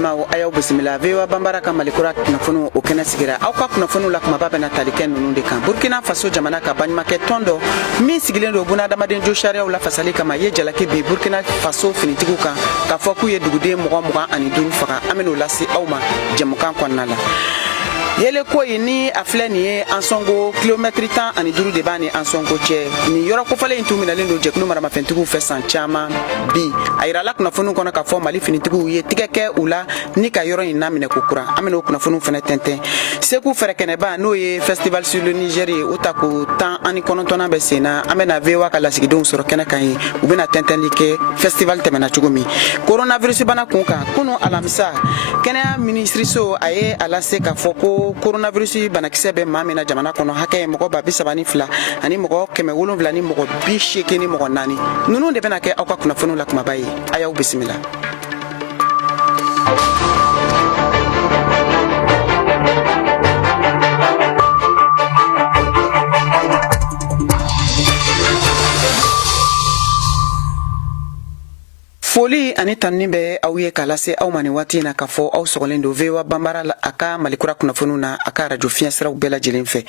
balimaw ayaw bisimila vewa bambara ka malikura kunafunu o kɛnɛ sigira aw ka kunafunu la kumaba bɛna tali kɛ ninnu de kan Burkina Faso jamana ka baɲumankɛ tɔn dɔ min sigilen don bunadamaden jo sariyaw la fasali kama ye jalaki bi Burkina Faso finitigiw kan k'a fɔ k'u ye duguden 25 faga an bɛn'o lase aw ma jɛmukan kɔnɔna la yele ko yi ni a filɛ nin ye an sɔngo kilomɛtiri 15 de b'a ni an sɔngo cɛ nin yɔrɔ kofɔlen in tun minɛlen don jɛkulu maramafɛntigiw fɛ san caman bi a yirala kunnafoniw kɔnɔ k'a fɔ mali finitigiw ye tigɛ kɛ u la ni ka yɔrɔ in naminɛ ko kura an bɛna o kunnafoniw fɛnɛ tɛntɛn segu fɛrɛkɛnɛba n'o ye festival sur le Niger ye o ta ko 19 bɛ sen na an bɛna vewa ka lasigidenw sɔrɔ kɛnɛ kan ye u bɛna tɛntɛnli kɛ festival tɛmɛna cogo min coronavirus bana kun kan kunu alamisa kɛnɛya minisiriso a ye a lase k'a fɔ ko coronavirus banakisɛ bɛ maa min na jamana kɔnɔ hakɛ ye mɔgɔ 32 ani mɔgɔ 770 ni mɔgɔ 80 ni mɔgɔ 4 ninnu de bɛna kɛ aw ka kunnafoniw la kumaba ye a y'aw bisimila. Foli ani tanni bɛ aw ye k'a lase aw ma nin waati na k'a fɔ aw sɔgɔlen don vewa bambara a ka malikura kunnafoniw na a ka radio fiɲɛ siraw bɛɛ lajɛlen fɛ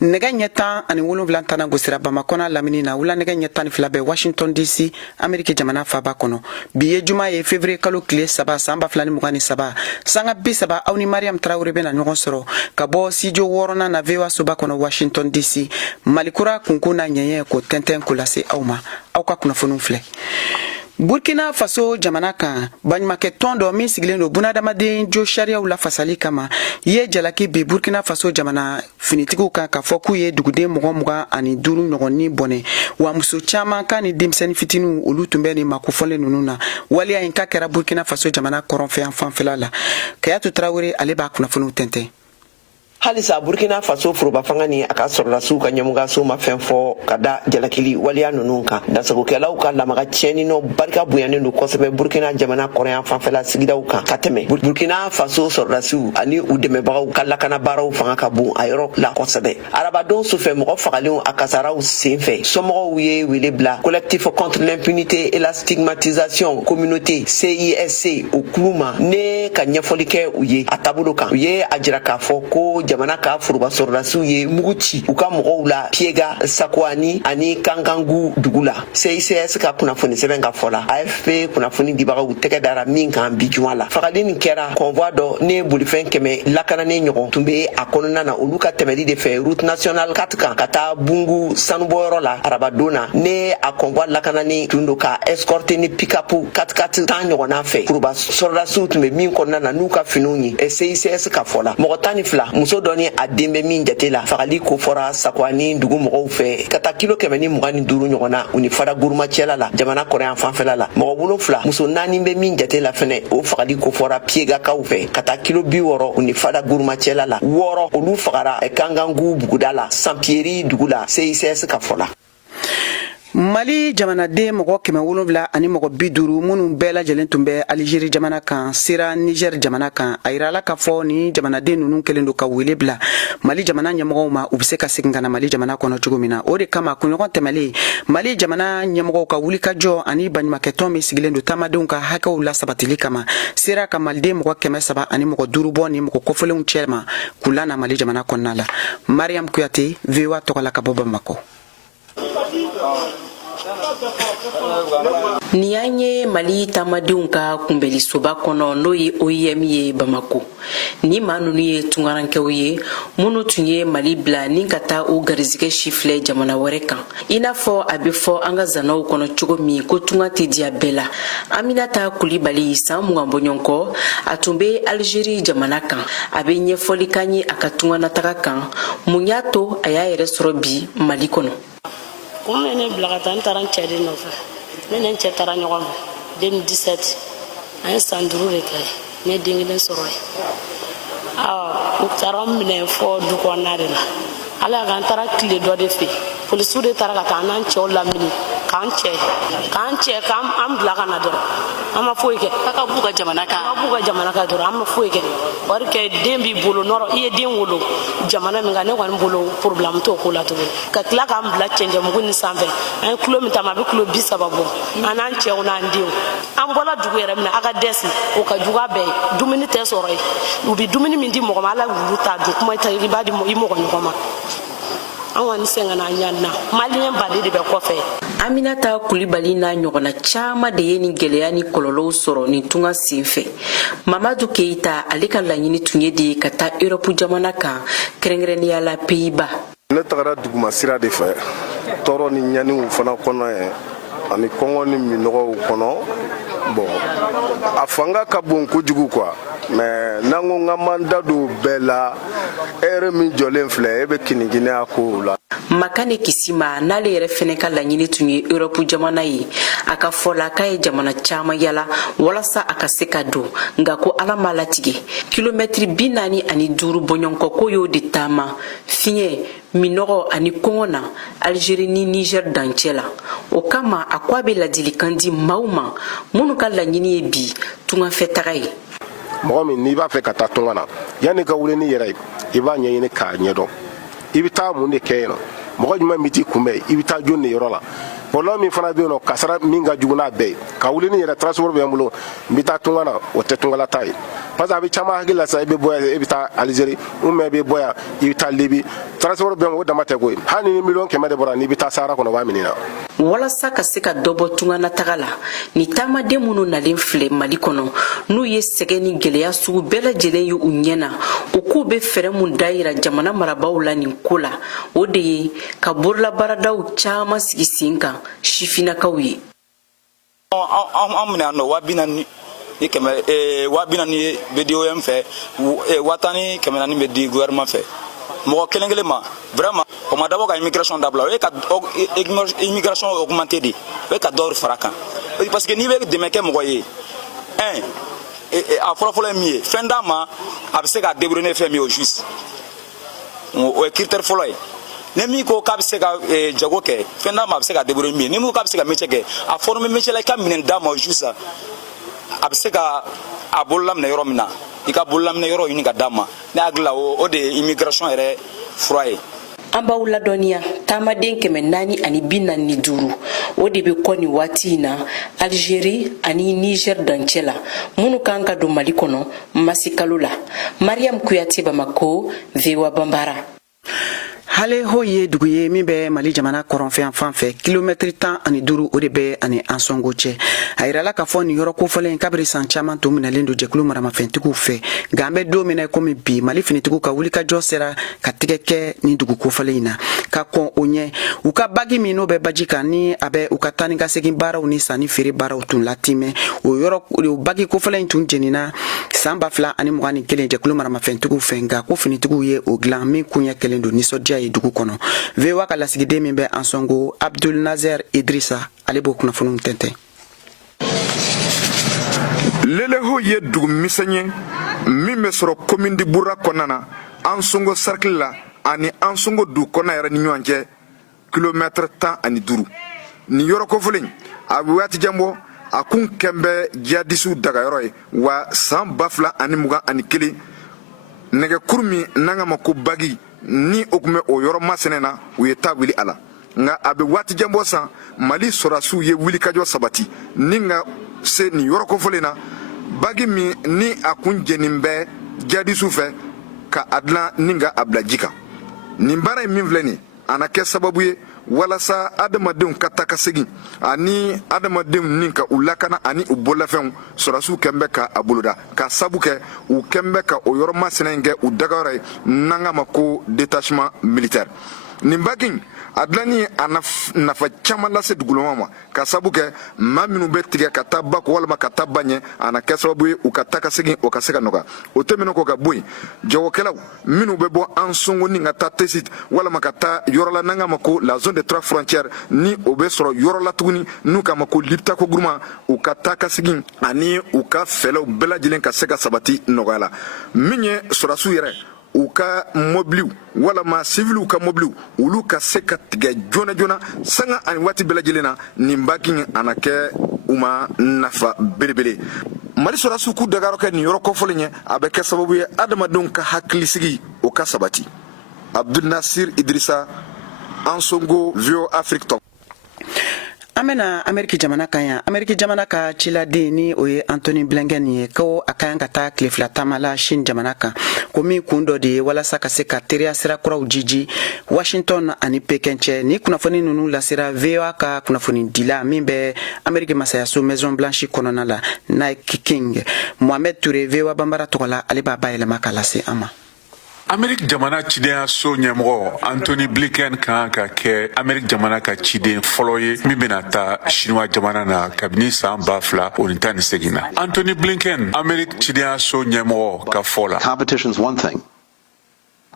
nɛgɛ ɲɛ 17 tana gosira bamakɔna lamini na wula nɛgɛ ɲɛ 12 bɛ Washington DC Ameriki jamana faaba kɔnɔ bi ye juma ye février kalo tile 3 san 2023 sanga 30 aw ni Mariam Traoré bɛna ɲɔgɔn sɔrɔ ka bɔ studio 6nan na vewa soba kɔnɔ Washington DC malikura kunkun na ɲɛɲɛ ko tɛntɛn ko lase aw ma aw ka kunnafoniw filɛ. Burkina Faso jamana kan baɲumankɛ tɔn dɔ min sigilen don bunadamaden jo sariyaw la fasali kama ye jalaki bi Burkina Faso jamana finitigiw kan k'a fɔ k'u ye duguden 25 ɲɔgɔn ni bɔnɛ wa muso caman kan ni denmisɛnnin fitiniw olu tun bɛ ni makofɔlen ninnu na waliya in ka kɛra Burkina Faso jamana kɔrɔnfɛyan fanfɛla la Kayatu Traoré ale b'a kunnafoniw tɛntɛn. Halisa Burkina Faso foroba fanga ni a ka sɔrɔlasiw ka ɲɛmɔgɔso ma fɛn fɔ ka da jalakili waliya ninnu kan dasagokɛlaw ka lamaga tiɲɛni nɔ barika bonyanen don kosɛbɛ Burkina jamana kɔrɔyan fanfɛla sigidaw kan ka tɛmɛ Burkina Faso sɔrɔlasiw ani u dɛmɛbagaw ka lakana baaraw fanga ka bon a yɔrɔ la kosɛbɛ arabadon sufɛ mɔgɔ fagalenw a kasaraw senfɛ somɔgɔw ye wele bila collectif contre l'impunité et la stigmatisation communauté CISC o kulu ma ne ka ɲɛfɔli kɛ u ye a taabolo kan u ye a jira k'a fɔ ko jamana ka foroba sɔrɔlasiw ye mugu ci u ka mɔgɔw la Piega Sakwani ani Kankangu dugu la CICS ka kunnafoni sɛbɛn ka fɔ la AFP kunnafoni dibagaw tɛgɛ dara min kan bi juma la fagali nin kɛra convoi dɔ ne bolifɛn 100 lakananen ɲɔgɔn tun bɛ a kɔnɔna na olu ka tɛmɛli de fɛ route nationale 4 kan ka taa bungu sanubɔyɔrɔ la arabadon na ne a convoi lakananen tun do ka escorter ni pick-up 4x4 tan ɲɔgɔnna fɛ foroba sɔrɔlasiw tun bɛ min kɔnɔna na n'u ka finiw ye CICS ka fɔ la mɔgɔ 12 muso dɔ ni a den bɛ min jate la fagali ko fɔra Sakwani dugu mɔgɔw fɛ ka taa kilo 125 ɲɔgɔn na u ni fada guruma cɛla la jamana kɔrɔyan fanfɛla la mɔgɔ 7 muso 4 bɛ min jate la fɛnɛ o fagali ko fɔra Piegakaw fɛ ka taa kilo 60 u ni fada guruma cɛla la 6 olu fagara Kangangu buguda la Sanpieri dugu la CICS ka fɔ la. Mali jamanaden mɔgɔ 770 ani mɔgɔ 50 minnu bɛɛ lajɛlen tun bɛ Algérie jamana kan sera Niger jamana kan a yirala k'a fɔ ni jamanaden ninnu kɛlen don ka wele bila Mali jamana ɲɛmɔgɔw ma u bɛ se ka segin ka na Mali jamana kɔnɔ cogo min na o de kama kunɲɔgɔn tɛmɛlen Mali jamana ɲɛmɔgɔw ka wulikajɔ ani baɲumankɛ tɔn min sigilen don taamadenw ka hakɛw la sabatili kama sera ka maliden mɔgɔ 300 ani mɔgɔ 5 bɔ ni mɔgɔ kɔfɛlenw cɛ ma k'u lana Mali jamana kɔnɔna la Mariam Kuyate VOA tɔgɔla ka bɔ Bamako. Ni y'an ye Mali taamadenw ka kunbɛlisoba kɔnɔ n'o ye OIM ye Bamako ni maa ninnu ye tungarankɛw ye minnu tun ye Mali bila ni ka taa o garizigɛ si filɛ jamana wɛrɛ kan i n'a fɔ a bɛ fɔ an ka zanaw kɔnɔ cogo min ko tunga tɛ diya bɛɛ la Aminata Kulibali san 20 bɔɲɔgɔn kɔ a tun bɛ Algérie jamana kan a bɛ ɲɛfɔli k'an ye a ka tunganataga kan mun y'a to a y'a yɛrɛ sɔrɔ bi Mali kɔnɔ. Kun ne bila ka taa n taara n cɛ de nɔfɛ ne ni n cɛ taara ɲɔgɔn fɛ 2017 an ye san 5 de kɛ ne den kelen sɔrɔ ye u taara n minɛ fɔ du kɔnɔna de la ala y'a kɛ an taara tile dɔ de fɛ polisiw de taara ka taa an n'an cɛw lamini k'an cɛ k'an bila ka na dɔrɔn an ma foyi kɛ ka b'u ka jamana kan dɔrɔn an ma foyi kɛ wari kɛ den b'i bolo nɔrɔ i ye den wolo jamana min kan ne kɔni bolo problème t'o ko la tuguni ka tila k'an bila cɛncɛnmugu ni sanfɛ an ye kilo min ta a bɛ kilo 30 bɔ an n'an cɛw n'an denw an bɔla dugu yɛrɛ min na a ka dɛsɛ o ka jugu a bɛɛ ye dumuni tɛ sɔrɔ yen u bɛ dumuni min di mɔgɔ ma ala wulu t'a dun kuma ta i b'a di i mɔgɔ ɲɔgɔn ma an kɔni sɛgɛnna an ɲanina maliyɛn baden de bɛ kɔfɛ. Aminata Kulibali n'a ɲɔgɔnna caman de ye ni gɛlɛya ni kɔlɔlɔw sɔrɔ nin tunga senfɛ. Mamadu Keita ale ka laɲini tun ye de ka taa Europe jamana kan kɛrɛnkɛrɛnnenya la Pays-Bas. Ne tagara duguma sira de fɛ tɔɔrɔ ni ɲaniw fana kɔnɔ ye ani kɔngɔ ni minɔgɔw kɔnɔ bon a fanga ka bon kojugu quoi mais n'an ko n ka man da don bɛɛ la e yɛrɛ min jɔlen filɛ e bɛ kiniginɛya kow la. Makane Kisima n'ale yɛrɛ fɛnɛ ka laɲini tun ye Europe jamana ye a ka fɔla k'a ye jamana caman yala walasa a ka se ka don nka ko ala m'a latigɛ kilomɛtiri 45 bɔɲɔgɔnkɔ ko y'o de taama fiɲɛ minɔgɔ ani kɔngɔ na Algérie ni Niger dancɛ la o kama a ko a bɛ ladilikan di maaw ma minnu ka laɲini ye bi tungafɛ taga ye. Mɔgɔ min n'i b'a fɛ ka taa tunga na yanni ka wuli ni yɛrɛ ye i b'a ɲɛɲini k'a ɲɛdɔn i bɛ taa mun de kɛ yen nɔ mɔgɔ jumɛn bɛ t'i kunbɛn i bɛ taa jɔn de yɔrɔ la problème min fana bɛ yen nɔ kasara min ka jugu n'a bɛɛ ye ka wuli ni yɛrɛ transport bɛ n bolo n bɛ taa tunga na o tɛ tungala ta ye parce que a bɛ caman hakili la sa i bɛ bɔ yan i bɛ taa Algérie ou bien i bɛ bɔ yan i bɛ taa Libye transport bɛ n o dama tɛ koyi hali ni miliyɔn 100 de bɔra n'i bɛ taa Sahara kɔnɔ o b'a minɛ na. Walasa ka se ka dɔ bɔ tungana taga la ni taamaden minnu nalen filɛ Mali kɔnɔ n'u ye sɛgɛn ni gɛlɛya sugu bɛɛ lajɛlen ye u ɲɛna u k'u bɛ fɛɛrɛ mun da yira jamana marabaaw la nin ko la o de ye ka bololabaaradaw caman sigi sen kan sifinnakaw ye. An minɛ yan nɔ 40 ni kɛmɛ 40 bɛ di OM fɛ 10 kɛmɛ 4 bɛ di gouvernement fɛ mɔgɔ kelen kelen ma vraiment o ma dabɔ ka immigration dabila o ye ka immigration augmenter de o ye ka dɔ fara kan parce que n'i bɛ dɛmɛ kɛ mɔgɔ ye a fɔlɔfɔlɔ ye min ye fɛn d'a ma a bɛ se ka débrouiller fɛn min ye au juste o ye critère fɔlɔ ye ni min ko k'a bɛ se ka jago kɛ fɛn d'a ma a bɛ se ka débrouiller min ye ni min ko k'a bɛ se ka métier kɛ a former métier la i ka minɛn d'a ma au juste a bɛ se ka a bolo laminɛ yɔrɔ min na i ka bolo laminɛ yɔrɔ ɲini ka d'a ma ne hakili la o de ye immigration yɛrɛ fura ye. An b'aw ladɔnniya taamaden 445 o de bɛ kɔ nin waati in na Algérie ani Niger dancɛ la minnu kan ka don Mali kɔnɔ masi kalo la. Mariam Kuyate Bamako VOA Bambara. hale ho ye dugu ye min bɛ Mali jamana kɔrɔnfɛn fan fɛ kilomɛtiri 15 o de bɛ ani an sɔngo cɛ a yirala k'a fɔ nin yɔrɔ kofɔlen kabiri san caman to minɛlen don jɛkulu maramafɛntigiw fɛ nka an bɛ don min na komi bi Mali finitigiw ka wulikajɔ sera ka tigɛ kɛ nin dugu kofɔlen in na ka kɔn o ɲɛ u ka bagi min n'o bɛ baji kan ni a bɛ u ka taa ni ka segin baaraw ni sanni feere baaraw tun latimɛ o bagi kofɔlen in tun jenina san 2021 jɛkulu maramafɛntigiw fɛ nka ko finitigiw ye o dilan min kun ɲɛ kelen don nisɔndiya ye dugu kɔnɔ VOA ka lasigiden min bɛ an sɔngo Abdul Nazer Idrissa ale b'o kunnafoniw tɛntɛn. Leleho ye dugu misɛn ye min bɛ sɔrɔ commune de Boura kɔnɔna na an sɔngo cercle la ani an sɔngo du kɔnɔ yɛrɛ ni ɲɔgɔn cɛ kilomètre 15 ni yɔrɔ kofɔlen a bɛ waati jan bɔ a kun kɛn bɛ jihadisiw dagayɔrɔ ye wa san 2021 nɛgɛkuru min n'an ka ma ko bagi ni o tun bɛ o yɔrɔ masɛnɛ na u ye taa wuli a la nka a bɛ waati jan bɔ san Mali sɔrɔdasiw ye wulikajɔ sabati ni ka se nin yɔrɔ kofɔlen na bagi min ni a kun jɛnnen bɛ jihadisiw fɛ ka a dilan ni ka a bila ji kan nin baara in min filɛ nin a na kɛ sababu ye walasa adamadenw ka taa ka segin ani adamadenw ni ka u lakana ani u bolafɛnw sɔrɔdasiw kɛn bɛ ka a boloda ka sabu kɛ u kɛn bɛ ka o yɔrɔ masina in kɛ u dagayɔrɔ ye n'an k'a ma ko détachement militaire nin bagi a dilanni a nafa caman lase dugulama ma ka sabu kɛ maa minnu bɛ tigɛ ka taa ba ko walima ka taa ba ɲɛ a na kɛ sababu ye u ka taa ka segin o ka se ka nɔgɔya o tɛmɛnen kɔ ka bɔ yen jagokɛlaw minnu bɛ bɔ an sɔngo ni ka taa tesit walima ka taa yɔrɔ la n'an k'a ma ko la zone de 3 frontières ni o bɛ sɔrɔ yɔrɔ la tuguni n'u k'a ma ko liptako guruma u ka taa ka segin ani u ka fɛlɛw bɛɛ lajɛlen ka se ka sabati nɔgɔya la min ye sɔrɔdasiw yɛrɛ u ka mobiliw walama civiliw ka mobiliw olu ka se ka tigɛ joona joona sanga ani waati bɛɛ lajɛlen na nin ba kin ana kɛ u ma nafa belebele. Mali sɔrɔdasiw k'u dagayɔrɔ kɛ nin yɔrɔ kɔfɔlen ye a bɛ kɛ sababu ye adamadenw ka hakilisigi o ka sabati. Abdul Nasir Idrissa, Ansongo, Vio Afrique Talk. Amena Ameriki jamana kan yan Ameriki jamana ka ciladen ni o ye Anthony Blinken ye ko a kan ka taa tile fila taama la Chine jamana kan ko min kun dɔ de ye walasa ka se ka teriya sira kuraw jiji Washington ani Pekin cɛ ni kunnafoni ninnu lasera VOA ka kunnafoni dila min bɛ Ameriki masayaso Maison Blanche kɔnɔna la Nike King Mohamed Touré VOA bambara tɔgɔ la ale b'a bayɛlɛma ka lase an ma. Amerik jamana ciden so ɲɛmɔgɔ Anthony Blinken kan ka kɛ Amerik jamana ka ciden fɔlɔ ye min bɛna taa Chinois jamana na kabini san 2018 na. Anthony Blinken Amerik ciden so ɲɛmɔgɔ ka fɔ la. Competition is one thing.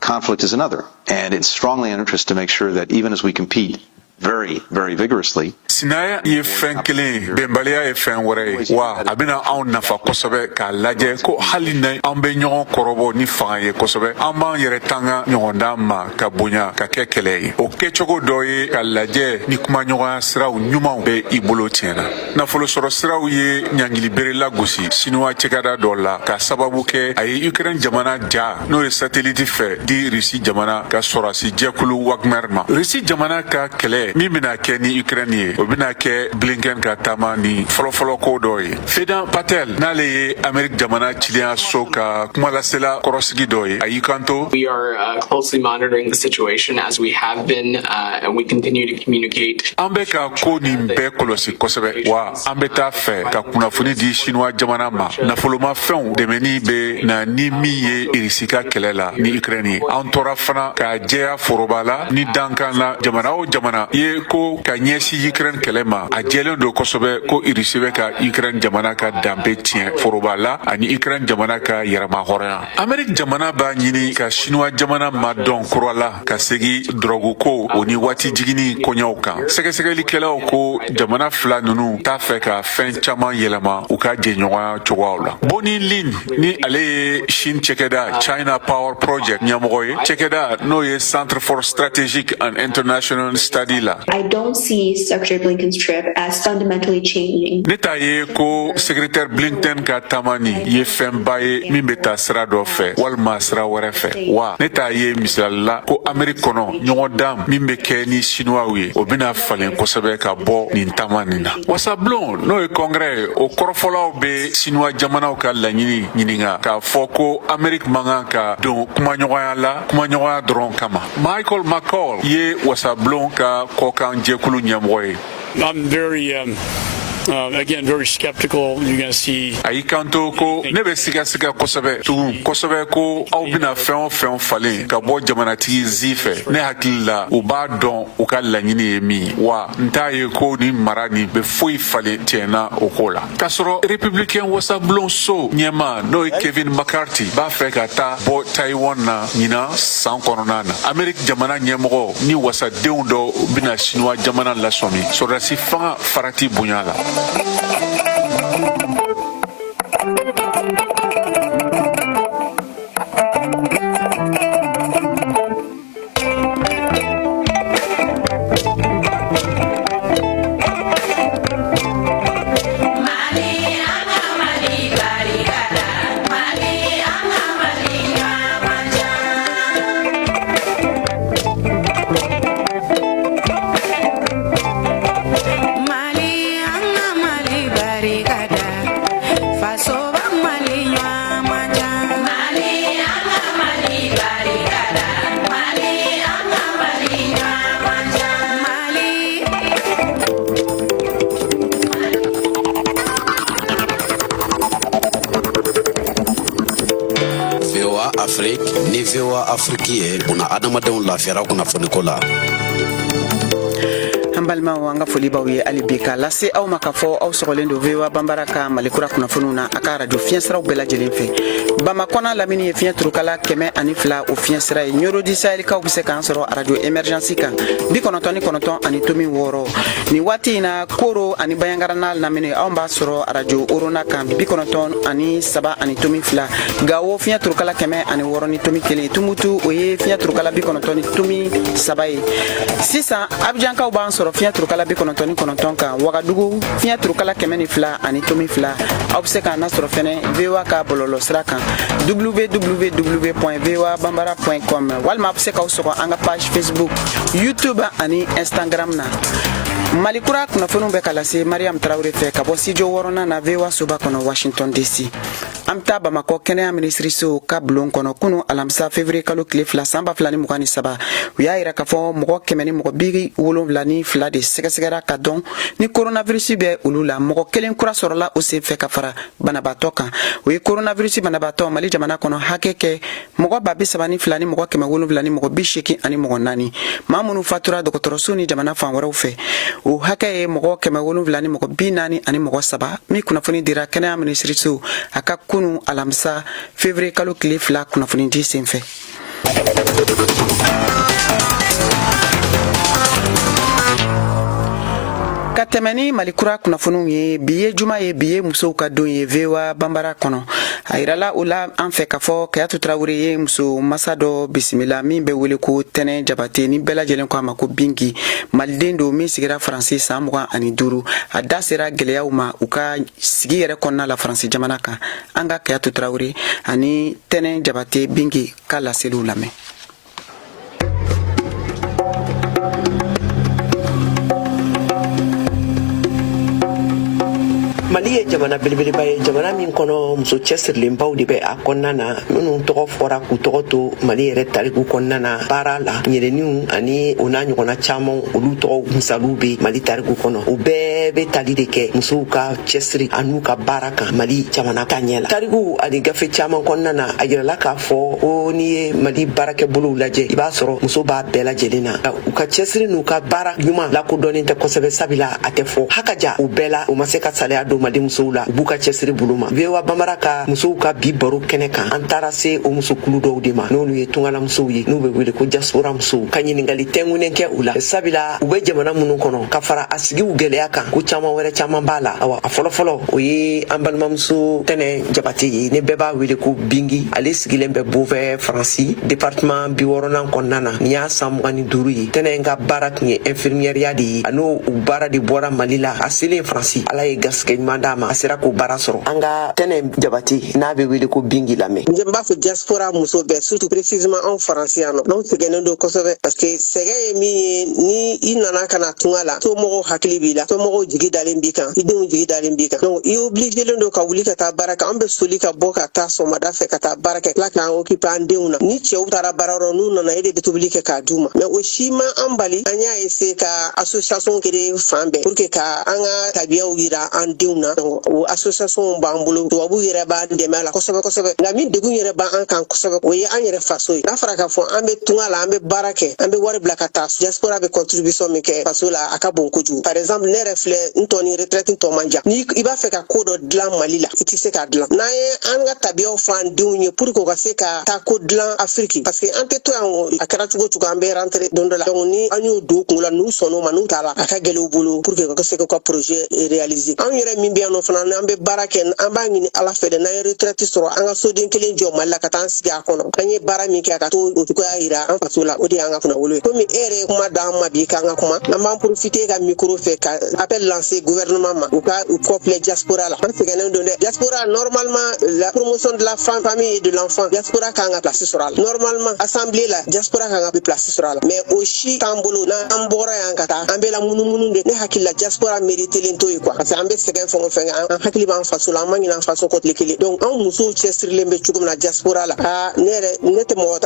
Conflict is another. And it's strongly in interest to make sure that even as we compete very, very vigorously. Sinaya ye fɛn kelen bɛnbaliya ye fɛn wɛrɛ ye wa a bɛna anw nafa kosɛbɛ k'a lajɛ ko hali na an bɛ ɲɔgɔn kɔrɔbɔ ni fanga ye kosɛbɛ an b'an yɛrɛ tanga ɲɔgɔndan ma ka bonya ka kɛ kɛlɛ ye o kɛcogo dɔ ye ka lajɛ ni kumaɲɔgɔnya siraw ɲumanw bɛ i bolo tiɲɛna nafolosɔrɔ siraw ye ɲangili bere lagosi Chinois cɛkada dɔ la ka sababu kɛ a ye Ukraine jamana ja n'o ye satellite fɛ di Russie jamana ka sɔrɔsi jɛkulu Wagner ma Russie jamana ka kɛlɛ min bɛna kɛ ni Ukraine ye o bɛna kɛ Blinken ka taama ni fɔlɔfɔlɔ ko dɔ ye Fedan Patel n'ale ye Amerik jamana ciliya so ka kumalasela kɔrɔsigi dɔ ye a y'i kanto. We are closely monitoring the situation as we have been and we continue to communicate. An bɛ ka ko nin bɛɛ kɔlɔsi kosɛbɛ wa an bɛ taa fɛ ka kunnafoni di Chinois jamana ma nafolomafɛnw dɛmɛni bɛ na ni min ye Irisi ka kɛlɛ la ni Ukraine ye an tora fana ka jɛya foroba la ni dankan la jamana o jamana ye ko ka ɲɛsin Ukraine kɛlɛ ma a jɛlen do kosɛbɛ ko Irisi bɛ ka Ukraine jamana ka danbe tiɲɛ foroba la ani Ukraine jamana ka yɛrɛma hɔrɔnya Amerik jamana b'a ɲini ka Chinois jamana ma dɔn kura la ka segi drogue ko o ni waati jigini kɔɲɔw kan sɛgɛsɛgɛlikɛlaw ko jamana fila ninnu t'a fɛ ka fɛn caman yɛlɛma u ka jɛɲɔgɔnya cogoyaw la Bonnie Lin ni ale ye Chine cɛkɛda China Power Project ɲɛmɔgɔ ye cɛkɛda n'o ye Centre for Strategic and International Study la I don't see Secretary Blinken's trip as fundamentally changing. Ne t'a ye ko Secrétaire Blinken ka taamani ye fɛnba ye min bɛ taa sira dɔ fɛ walima sira wɛrɛ fɛ wa ne t'a ye misali la ko Amerik kɔnɔ ɲɔgɔndan min bɛ kɛ ni Chinois ye o bɛna falen kosɛbɛ ka bɔ nin taama nin na wasablon n'o ye kɔngrɛ ye o kɔrɔfɔlaw bɛ Chinois jamanaw ka laɲini ɲininka k'a fɔ ko Amerik man kan ka don kumaɲɔgɔnya la kumaɲɔgɔnya dɔrɔn kama Michael McCall ye wasablon ka kɔkan jɛkulu ɲɛmɔgɔ ye. I'm very again very skeptical. You're going to see a y'i kanto ko ne bɛ siga kosɛbɛ tugun kosɛbɛ ko aw bɛna fɛn o fɛn falen ka bɔ jamanatigi zi fɛ ne hakili la u b'a dɔn u ka laɲini ye min wa n t'a ye ko ni mara nin bɛ foyi falen tiɲɛna o ko la k'a sɔrɔ républicain wasablon so ɲɛma n'o ye Kevin McCarthy b'a fɛ ka taa bɔ Taiwan na ɲinan san kɔnɔna na Amerik jamana ɲɛmɔgɔ ni wasadenw dɔ bɛna Chinois jamana lasɔmi sɔrɔdasi fanga farati bonya la. ni VOA Afrique ye una adamadenw lafiyara kunnafoniko la. An balma wanga foli bawe ali beka lase aw makafo aw sogolen do vewa bambaraka malikura kunafununa aka radio fiensra bela jelen fe bama kona lamini ye fien trukala keme ani fla o fiensra e nyoro di sahel ka ubse kan soro radio emergency kan bi konoton ani tomi woro ni wati na koro ani bayangarana lamini aw ba soro radio orona kan bi konoton ani saba ani tomi fla gawo fien trukala keme ani woro ni tomi kele tumutu o ye fien trukala bi konoton ni tomi sabai sisa abjan ka ban soro fien trukala bi konoton kan wagadugu fien trukala keme ni fla ani tomi fla aw se kan na soro fene vewa ka bololo sra kan www.vewabambara.com walma se ka soro anga page Facebook YouTube ani Instagram na malikura kunafunu be kalase Mariam Traoré fe ka bo studio worona na vewa suba kono Washington DC amta Bamako kenya ministry so ka blon kono kunu alamsa février kalo klef la samba flani mugani saba uya ira ka fo mogo kemeni mogo bigi wolon flani fla de segasegara ka don ni coronavirus be ulula mogo kelen kura sorola o se fe ka fara banabato kan uyi coronavirus banabato mali jamana kono hakeke mogo babi sabani flani mogo keme wolon flani mogo bishiki ani mogo nani mamunu fatura dokotoro suni jamana fanwara fe o hakaye mogo keme wolon flani mogo binani ani mogo saba mi kunafuni dira kenya ministry so aka kunu alamsa février kalo klef la kunafuni di senfe katemeni malikura kunafunu ye biye juma ye biye muso ka don ye vewa bambara kono airala ula an fe kafo kayatu Traoré ye muso masado bisimila min be wele ko tene jabate ni bela jelen ko amako bingi malden do mi sigira français samuga ani duru adasera geleyaw ma uka sigi yere konna la français jamana kan anga kayatu Traoré ani tene jabate bingi kala selu lame mali ye jamana belebeleba ye jamana min kɔnɔ muso cɛsirilenbaw de bɛ a kɔnɔna na minnu tɔgɔ fɔra k'u tɔgɔ to mali yɛrɛ tariku kɔnɔna na baara la ɲɛrɛniw ani o n'a ɲɔgɔnna caman olu tɔgɔ misaliw be mali tariku kɔnɔ o bɛɛ be tali de kɛ musow ka cɛsiri an'u ka baara kan mali jamana ta ɲɛ la tariku ani gafe caman kɔnɔna na a yirala k'a fɔ ko n'i ye mali baarakɛbolow lajɛ i b'a sɔrɔ muso b'a bɛɛ lajɛlen na u ka cɛsiri n'u ka baara ɲuman lakodɔnnen tɛ kosɛbɛ sabila a tɛ fɔ hakaja o bɛɛ la o ma se ka saliya don mali musow la u b'u ka cɛsiri bolo ma vewa bambara ka musow ka bi baro kɛnɛ kan an taara se o muso kulu dɔw de ma n'olu ye tungala musow ye n'u bɛ wele ko diaspora musow ka ɲiningali tɛngunen kɛ u la sabila u bɛ jamana minnu kɔnɔ ka fara a sigiw gwɛlɛya kan ko caman wɛrɛ caman b'a la awa a fɔlɔfɔlɔ o ye an balimamuso tɛnɛ jabate ye ne bɛɛ b'a wele ko bingi ale sigilen bɛ bofɛ faransi département 60nan kɔnɔna na nin y'a san 25 ye tɛnɛ ka baara tun ye infirmiɛriya de ye a n'o baara de bɔra mali la a selen faransi ala ye gasigɛ ɲuman d'a ma a sera k'o baara sɔrɔ an ka tɛnɛ jabate n'a bɛ wele ko bingi lamɛn n b'a fɔ diaspora muso bɛɛ surtout précisément anw faransi yan nɔ n'anw sɛgɛnnen don kosɛbɛ parce que sɛgɛ ye min ye ni i nana ka na tunga la somɔgɔw hakili b'i la somɔgɔw jigi dalen b'i kan i denw jigi dalen b'i kan donc i obligelen don ka wuli ka taa baara kɛ an bɛ soli ka bɔ ka taa sɔgɔmada fɛ ka taa baara kɛ tila k'an occuper an denw na ni cɛw taara baarayɔrɔ n'u nana e de bɛ tobili kɛ k'a d'u ma mais o si ma an bali an y'a essayer ka association créer fan bɛɛ pour que ka an ka tabiyaw yira an denw na o association b'an bolo tubabu yɛrɛ b'an dɛmɛ a la kosɛbɛ kosɛbɛ nka min degun yɛrɛ b'an kan kosɛbɛ o ye an yɛrɛ faso ye n'a fɔra k'a fɔ an bɛ tunga la an bɛ baara kɛ an bɛ wari bila ka taa diaspora bɛ contribution min kɛ faso la a ka bon kojugu par exemple ne yɛrɛ filɛ n tɔ ni retraite tɔ man jan ni i b'a fɛ ka ko dɔ dilan mali la i tɛ se k'a dilan n'an ye an ka tabiyaw fɔ an denw ye pour que u ka se ka taa ko dilan afiriki parce que an tɛ to yan a kɛra cogo cogo an bɛ rentré don dɔ la donc ni an y'o don kun la n'u sɔnn'o ma n'u taara a ka gɛlɛn u bolo pour que u ka se k'u ka projet réaliser anw yɛrɛ min bɛ yan nɔ fana an bɛ baara kɛ an b'a ɲini ala fɛ de n'an ye retraite sɔrɔ an ka soden kelen jɔ mali la ka taa an sigi a kɔnɔ an ye baara min kɛ a ka to o cogoya yira an faso la o de y'an ka kunnawolo ye komi e yɛrɛ ye kuma d'an ma bi k'an ka kuma an b'an profiter ka micro fɛ ka appel lancer gouvernement ma u ka u kɔfilɛ diaspora la an sɛgɛnnen don dɛ diaspora normalement la promotion de la famille et de l'enfant diaspora kan ka place sɔrɔ a la normalement assemblée la diaspora kan ka place sɔrɔ a la mais o si t'an bolo n'an bɔra yan ka taa an bɛ la munumunu de ne hakili la diaspora méritelen t'o ye quoi parce que an bɛ sɛgɛn fɛn o fɛn an hakili b'an faso la an ma ɲinɛ an faso kɔ tile kelen donc anw musow cɛsirilen bɛ cogo min na diaspora la ne tɛ mɔgɔ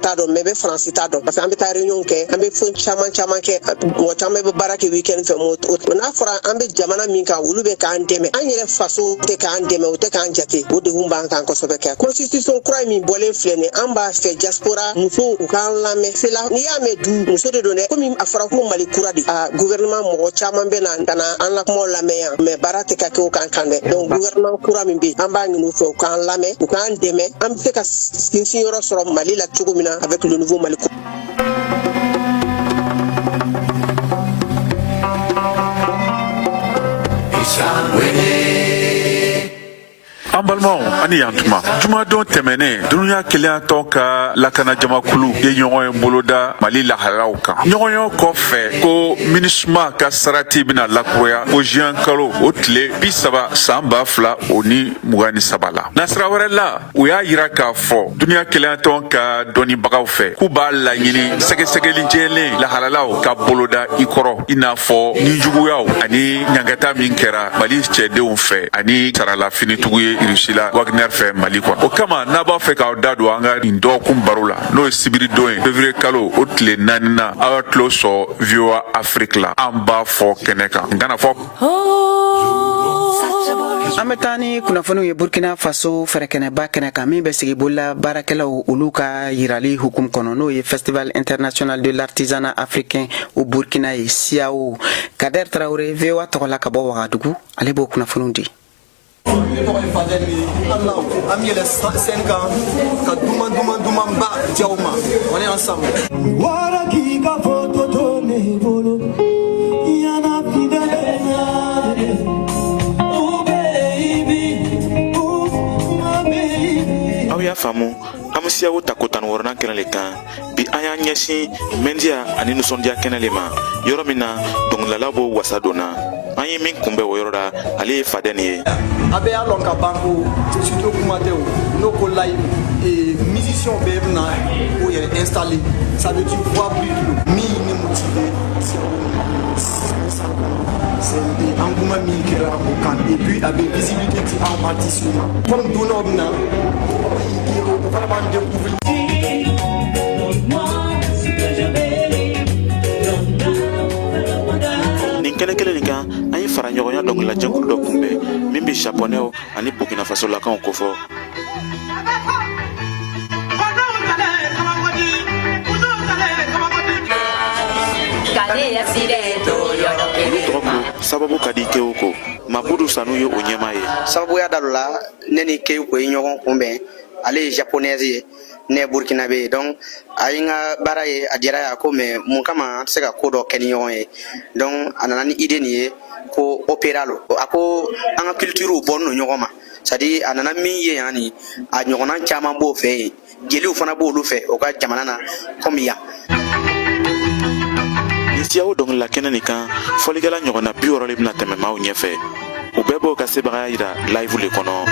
t'a dɔn mais bɛ faransi t'a dɔn parce que an bɛ taa réunion kɛ an bɛ fɛn caman kɛ mɔgɔ caman bɛ baara kɛ week-end fɛ n'a fɔra an bɛ jamana min kan olu bɛ k'an dɛmɛ an yɛrɛ faso tɛ k'an dɛmɛ o tɛ k'an jate o degun b'an kan kosɛbɛ kɛ constitution kura min bɔlen filɛ nin an b'a fɛ diaspora musow u k'an lamɛn c'est la n'i y'a mɛn du muso de don dɛ komi a fɔra ko Mali kura de gouvernement mɔgɔ caman bɛ na ka na an ka kumaw lamɛn yan mais baara tɛ ka kɛ o kan dɛ donc gouvernement kura min bɛ an b'a ɲini u fɛ u k'an lamɛn u k'an dɛmɛ an bɛ se ka sinsin yɔrɔ sɔrɔ Mali la cogo min na avec le nouveau Mali kura. an balimaw ani yan tuma jumadon tɛmɛnen dunuya keleyatɔ ka lakana jamakulu ye ɲɔgɔn ye boloda Mali lahalaw kan ɲɔgɔnye kɔfɛ ko minisma ka sarati bena lakuraya ko juin kalo o tile 30 san 2023 la nasira wɛrɛ la u y'a yira k'a fɔ dunuya keleyatɔ ka dɔnnibagaw fɛ k'u b'a laɲini sɛgɛsɛgɛli jɛlen lahalalaw ka boloda i kɔrɔ i n'a fɔ nijuguyaw ani ɲangata min kɛra Mali cɛdenw fɛ ani sarala finitugu ye Rusila Wagner fɛ Mali kwa o kama n'a b'a fɛ k'aw da don an ka nin dɔgɔkun baro la n'o ye sibiri don ye février kalo o tile 4 na aw ka tulo sɔ VOA Afrique la an b'a fɔ kɛnɛ kan n kana fɔ an bɛ taa ni kunnafoniw ye Burkina Faso fɛrɛkɛnɛba kɛnɛ kan min bɛ sigi bolola baarakɛlaw olu ka yirali hukum kɔnɔ n'o ye Festival international de l'artisanat africain au Burkina ye CAO Kader Traoré VOA tɔgɔla ka bɔ Wagadugu ale b'o kunnafoniw di. Ne tɔgɔ ye Fadel ye an yɛlɛ 5 ans ka duman ba diyaw ma on est ensemble. Wara k'i ka photo to ne bolo yana fidèle oh baby aw y'a faamu an bɛ siyawo ta ko 16nan kɛnɛ le kan bi an y'an ɲɛsin mɛndiya ani nisɔndiya kɛnɛ le ma yɔrɔ min na dɔnkilidala b'o wasa donna an ye min kunbɛ o yɔrɔ la ale ye Fadɛni ye. a bɛ y'a lɔn ka ban ko studio kuma tɛ o n'o ko live musiciens bɛɛ bɛna o yɛrɛ installer ça veut dire voix brute min ne motivé c'est engouement min kɛra o kan et puis a bɛ visibilité di an artistes ma comme donneur bɛna o fana b'an découvrir. kɛnɛ kelen nin kan an ye fara ɲɔgɔnya dɔnkilila jɛkulu dɔ kunbɛn min bɛ japonɛw ani Burkina Faso lakaw kofɔ. Sababu ka di Kewu ko Mabudu Sanu ye o ɲɛmaa ye. Sababuya dalo la ne ni Kewu ko ye ɲɔgɔn kunbɛn ale ye japonaise ye ne Burkina be donc a ye n ka baara ye a diyara ya ko mais mun kama an tɛ se ka ko dɔ kɛ ni ɲɔgɔn ye donc a nana ni idée nin ye ko opéra lo a ko an ka culture bɔ no ɲɔgɔn ma c'est à dire a nana min ye yan ni a ɲɔgɔnna caman b'o fɛ yen jeliw fana b'olu fɛ o ka jamana na comme yan. Ni siyawo dɔnkilila kɛnɛ nin kan fɔlikɛla ɲɔgɔnna 60 le bɛna tɛmɛ maaw ɲɛfɛ u bɛɛ b'o ka sebagaya yira live le kɔnɔ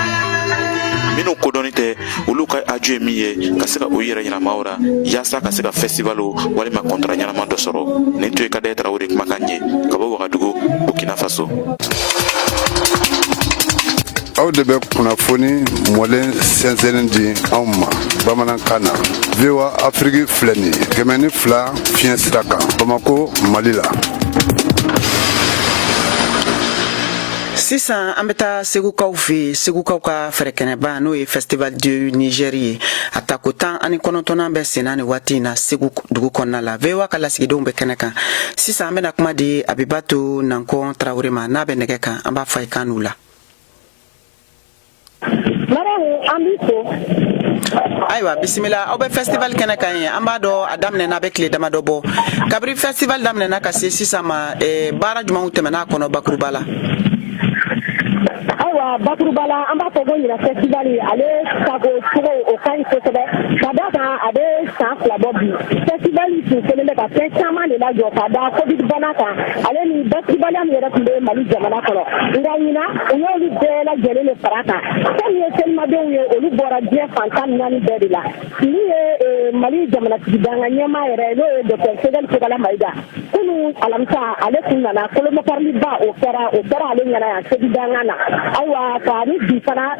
minnu kodɔnni tɛ olu ka aju ye min ye ka se ka o yɛrɛ ɲɛna maaw ra yaasa ka se ka festival walima contrat ɲɛnama dɔ sɔrɔ nin to ye Kader Traoré kumakan ye ka bɔ Wagadugu Burkina Faso. aw de bɛ kunnafoni mɔlen sɛnsɛnni di anw ma bamanankan na VOA Afrique filɛ nin ye 102 fiɲɛ sira kan Bamako Mali la. Sisan an bɛ taa segukaw fɛ segukaw ka fɛrɛkɛnɛba n'o ye Festival du Niger ye a ta ko 19 bɛ senna ni waati in na Segu dugu kɔnɔna la VOA ka lasigidenw bɛ kɛnɛ kan sisan an bɛna kuma di Abibatu Nankɔ Traoré ma n'a bɛ nɛgɛ kan an b'a fɔ a ye kan n'u la. Ayiwa bisimila aw bɛ festival kɛnɛ kan ye an b'a dɔn a daminɛna a bɛ tile damadɔ bɔ kabiri festival daminɛna ka se sisan ma baara jumɛnw tɛmɛna a kɔnɔ bakuruba la. Ayiwa bakuruba la an b'a fɔ ko ɲina festival ale sago cogo o ka ɲi kosɛbɛ ka d'a kan a bɛ san 2 bɔ bi festival tun kɛlen bɛ ka fɛn caman de lajɔ ka da covid bana kan ale ni festivalien min yɛrɛ tun bɛ Mali jamana kɔnɔ nka ɲina u y'olu bɛɛ lajɛlen de fara kan fɛn min ye selimadenw ye olu bɔra diɲɛ fan 14 bɛɛ de la min ye Mali jamanatigi danga ɲɛmaa yɛrɛ n'o ye Dr Fidel Kogala Mayiga kunu alamisa ale tun nana kolomokariliba o kɛra ale ɲɛna yan sedi danga na ayiwa ka ni bi fana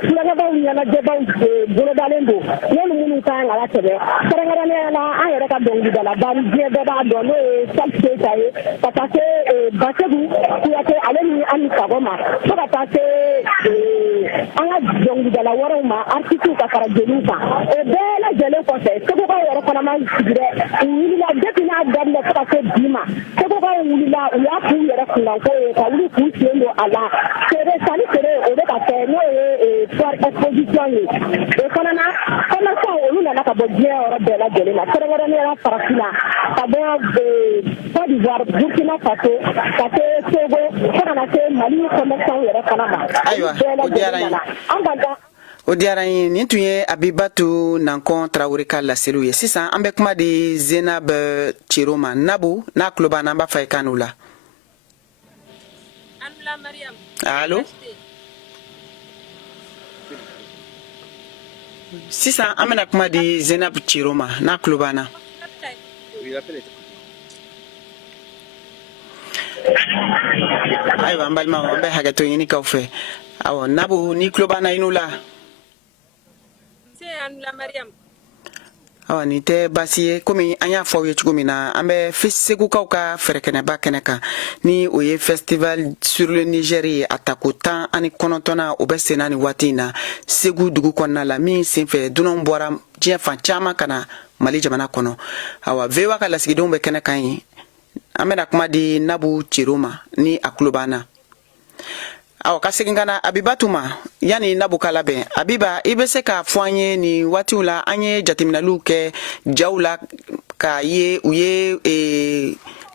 kulonkɛbaw ɲɛnajɛbaw bolodalen don n'olu minnu kan ka latɛmɛ kɛrɛnkɛrɛnnenya la an yɛrɛ ka dɔnkilidala bari diɲɛ bɛɛ b'a dɔn n'o ye Salif Keita ye ka taa se Baseku Kuyate ale ni Ami Sako ma fo ka taa se an ka dɔnkilidala wɛrɛw ma artistes ka fara jeliw kan o bɛɛ lajɛlen kɔfɛ Segukaw yɛrɛ fana ma sigi dɛ u wulila depuis n'a daminɛ fo ka se bi ma Segukaw wulila u y'a k'u yɛrɛ kunkanko ye ka wuli k'u sen don a la feere sanni feere o bɛ ka kɛ n'o ye foire exposition ye o fana na commerçant olu nana ka bɔ diɲɛ yɔrɔ bɛɛ lajɛlen na kɛrɛnkɛrɛnnenya farafina ka bɔ Côte d'Ivoire Burkina Faso ka se Togo fo kana se Mali commerçant yɛrɛ fana ma ayiwa o diyara n ye nin tun ye Abibatu Nankɔ Tarawele ka laseliw ye sisan an bɛ kuma di Zenab Ciro ma Nabu n'a tulo b'an na an b'a fɔ a ye kan n'u la allo sisan an bɛna kuma di Zenab Ciro ma n'a tulo b'an na ayiwa an balimaw an bɛ hakɛto ɲini k'aw fɛ awɔ Nabu ni tulo b'an na i n'u la awa nin tɛ baasi ye komi an y'a fɔ aw ye cogo min na an bɛ Segukaw ka fɛrɛkɛnɛba kɛnɛ kan ni o ye festival sur le Niger ye a tako 19 o bɛ senna ni waati in na Segu dugu kɔnɔna la min senfɛ dunanw bɔra diɲɛ fan caman ka na Mali jamana kɔnɔ awa VOA ka lasigidenw bɛ kɛnɛ kan ye an bɛna kuma di Nabu Ciro ma ni a tulo b'an na aw ka segin ka na Abibatu ma yani Nabu ka labɛn Abiba i bɛ se k'a fɔ an ye nin waatiw la an ye jateminɛliw kɛ jaw la k'a ye u ye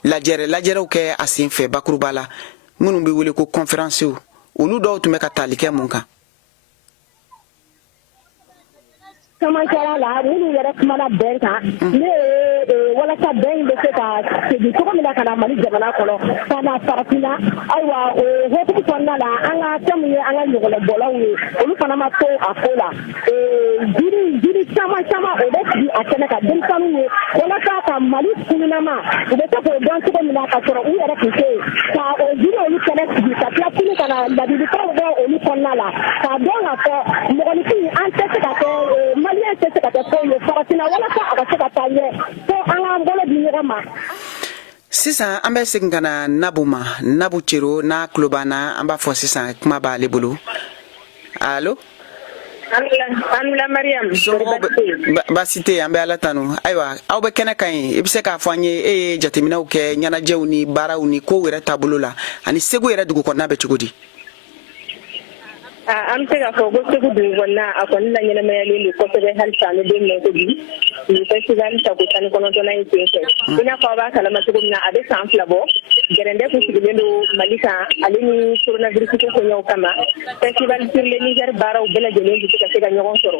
lajɛrɛw kɛ a senfɛ bakuruba la minnu bɛ wele ko conférences olu dɔw tun bɛ ka tali kɛ mun kan caman kɛra la minnu yɛrɛ kumana bɛn kan ne walasa bɛn in bɛ se ka segin cogo min na ka na Mali jamana kɔnɔ ka na farafinna ayiwa o hokumu kɔnɔna la an ka fɛn min ye an ka ɲɔgɔnlɔbɔlaw ye olu fana ma to a ko la jiri caman o bɛ sigi a kɛnɛ kan denmisɛnninw ye walasa ka Mali fununama u bɛ se k'o dɔn cogo min na ka sɔrɔ u yɛrɛ tun tɛ yen ka o jiri olu kɛnɛ sigi ka tila tuguni ka na ladilikanw bɔ olu kɔnɔna la k'a dɔn k'a fɔ mɔgɔninfin an tɛ se ka kɛ Maliyɛn tɛ se ka kɛ foyi ye farafinna walasa a ka se ka taa ɲɛ fo an k'an bolo di ɲɔgɔn ma. sisan an bɛ segin ka na Nabu ma Nabu Ciro n'a tulo b'an na an b'a fɔ sisan kuma b'ale bolo allo Anula Mariam baasi tɛ yen an bɛ Ala tanu ayiwa aw bɛ kɛnɛ kan ye i bɛ se k'a fɔ an ye e ye jateminɛw kɛ ɲɛnajɛw ni baaraw ni kow yɛrɛ taabolo la ani Segu yɛrɛ dugu kɔnɔna bɛ cogo di an bɛ se k'a fɔ ko Segu dugu kɔnɔna a kɔni la ɲɛnamayalen don kosɛbɛ halisa an bɛ don min na ko bi nin festival tako 19 in senfɛ i n'a fɔ a b'a kalama cogo min na a bɛ san 2 bɔ gɛrɛndɛ kun sigilen don Mali kan ale ni coronavirus ko kɔɲɔw kama festival sur le Niger baaraw bɛɛ lajɛlen bɛ se ka se ka ɲɔgɔn sɔrɔ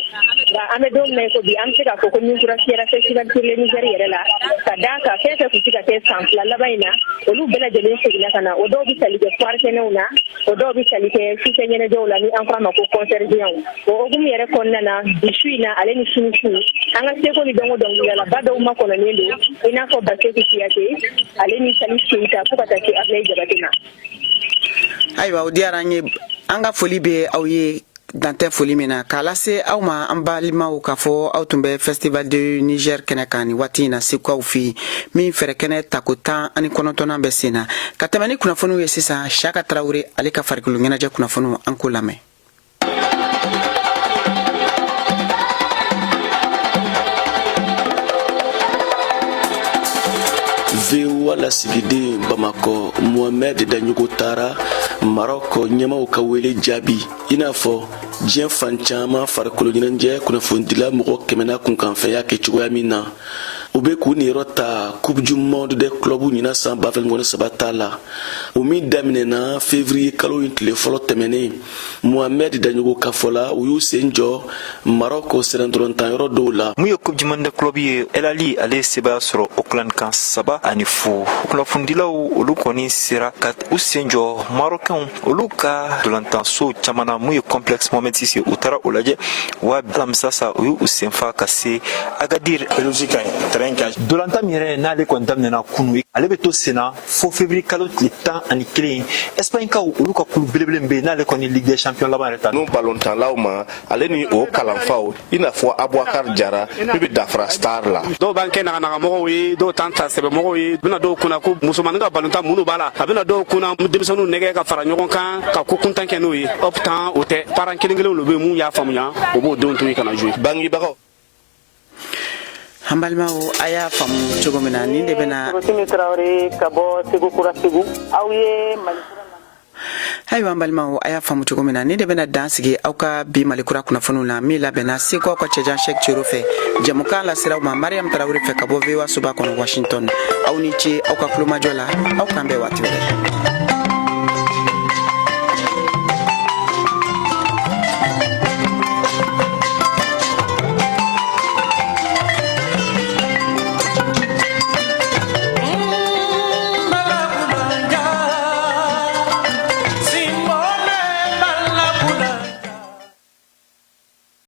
nka an bɛ don min na ko bi an bɛ se k'a fɔ ko min kurasiyara festival sur le Niger yɛrɛ la ka d'a kan fɛn fɛn kun se ka kɛ san 2 laban in na olu bɛɛ lajɛlen seginna ka na o dɔw bɛ tali kɛ foire kɛnɛw na o dɔw bɛ tali kɛ sufɛ ɲɛnajɛw la ni an f'a ma ko concert géant o hukumu yɛrɛ kɔnɔna na bi su in na ale ni sini su an ka seko ni dɔnko dɔnkilidala dɔw ma kɔnɔnen don i n'a fɔ Baseku Kuyate ale ni Salif Keita fo ka taa se Ablaye Jabate ma. ayiwa o diyara an ye an ka foli bɛ aw ye dantɛ foli min na k'a lase aw ma an balimaw k'a fɔ aw tun bɛ festival de Niger kɛnɛ kan nin waati in na Segukaw fɛ yen min fɛrɛkɛnɛ tako 19 bɛ sen na ka tɛmɛ ni kunnafoniw ye sisan Saka Tarawele ale ka farikolo ɲɛnajɛ kunnafoniw an k'o lamɛn. VOA lasigiden Bamakɔ Mohamed Daɲogo taara Marɔk ɲɛmaw ka wele jaabi i n'a fɔ diɲɛ fan caman farikolo ɲɛnajɛ kunnafonidila mɔgɔ 100 kunkanfɛya kɛ cogoya min na u bɛ k'u niyɔrɔ ta coupe du monde des clubs ɲina san 2023 ta la o min daminɛna février kalo in tile fɔlɔ tɛmɛnen Mohamed Daɲogo ka fɔ la u y'u sen jɔ Marɔk sɛrɛndɔrɔntan yɔrɔ dɔw la mun ye coupe du monde des clubs ye Elali ale sebaya sɔrɔ Auckland kan 3 ani 0 kunnafonidilaw olu kɔni sera ka u sen jɔ Marɔkɛnw olu ka dolantanso caman na mun ye complexe Mohamed Sise u taara o lajɛ wa alamisa sa u y'u senfa ka se Agadir dolantan min yɛrɛ n'ale kɔni daminɛna kunu ale bɛ to senna fo février kalo tile 10 ani kelen Espagne kaw olu ka kulu belebele be n'ale kɔni Ligue des Champions laban yɛrɛ ta n'u balontanlaw ma ale ni o kalanfaw i n'a fɔ Abouakar Jara min bɛ dafara Star la dɔw b'an kɛ naganagamɔgɔw ye dɔw t'an ta sɛbɛmɔgɔw ye bɛna dɔw kunna ko musomanin ka balontan minnu b'a la a bɛna dɔw kunna denmisɛnninw nɛgɛ ka fara ɲɔgɔn kan ka ko kuntan kɛ n'o ye optan o tɛ paran kelen kelenw lu bɛ mun y'a faamuya o b'o denw to i kana jouer bangibagaw an balimaw a y'a faamu cogo min na nin de bɛna ayiwa an balimaw a y'a faamu cogo min na nin de bɛna dan sigi aw ka bi malikura kunnafoniw la min labɛnna seko aw ka cɛjan Sheikh Cero fɛ jamukan la siraw ma Mariam Tarawele fɛ ka bɔ VOA soba kɔnɔ Washington aw ni ce aw ka kulomajɔ la aw kan bɛɛ waati wɛrɛ